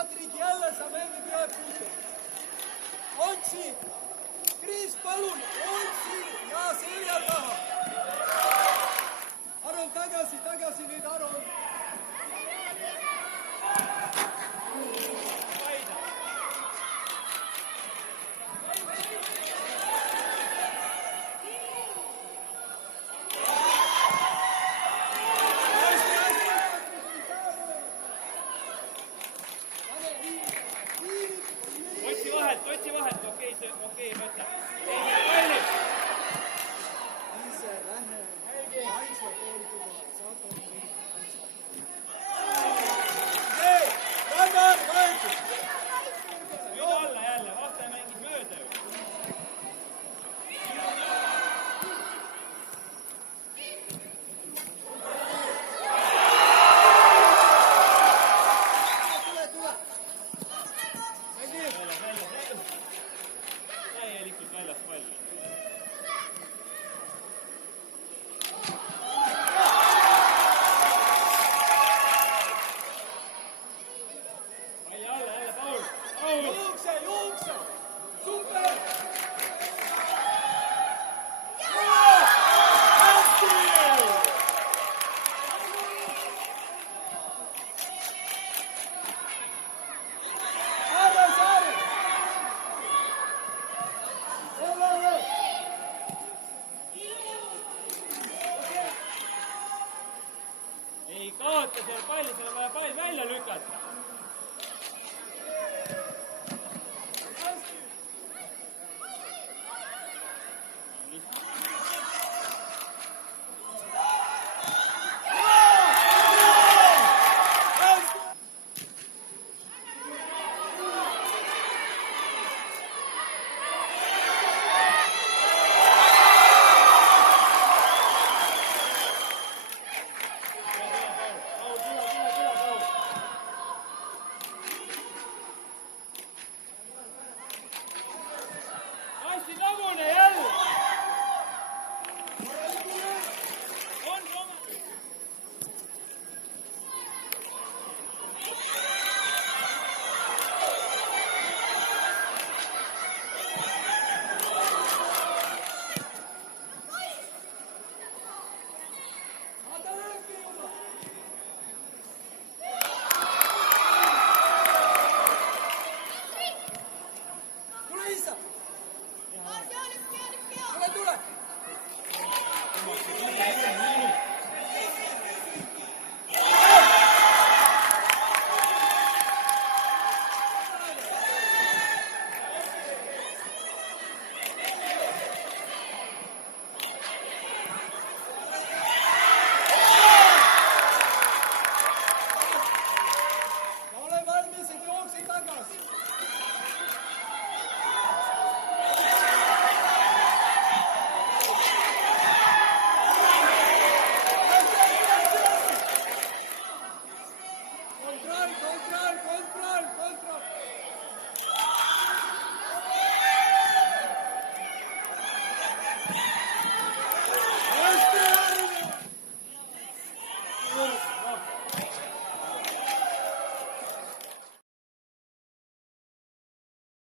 Patrik, jälle sa mängid ühe puutu. Ontsi! Kriis, palun! Ontsi! Ja selja taha! Aron, tagasi nüüd, Aron! Otsi vahet, okei, mõtle. Ei, palli! Ise lähe, Aisa koolikuga, saad on nii. Hei, Ragnar, võetud! Nüüd alla jälle, vaata mängid mööda ju. Täielikult väljas palli. Palli alla jälle, Paul! Juukse! Super! Ei kaota seal palli, seal on vaja pall välja lükata.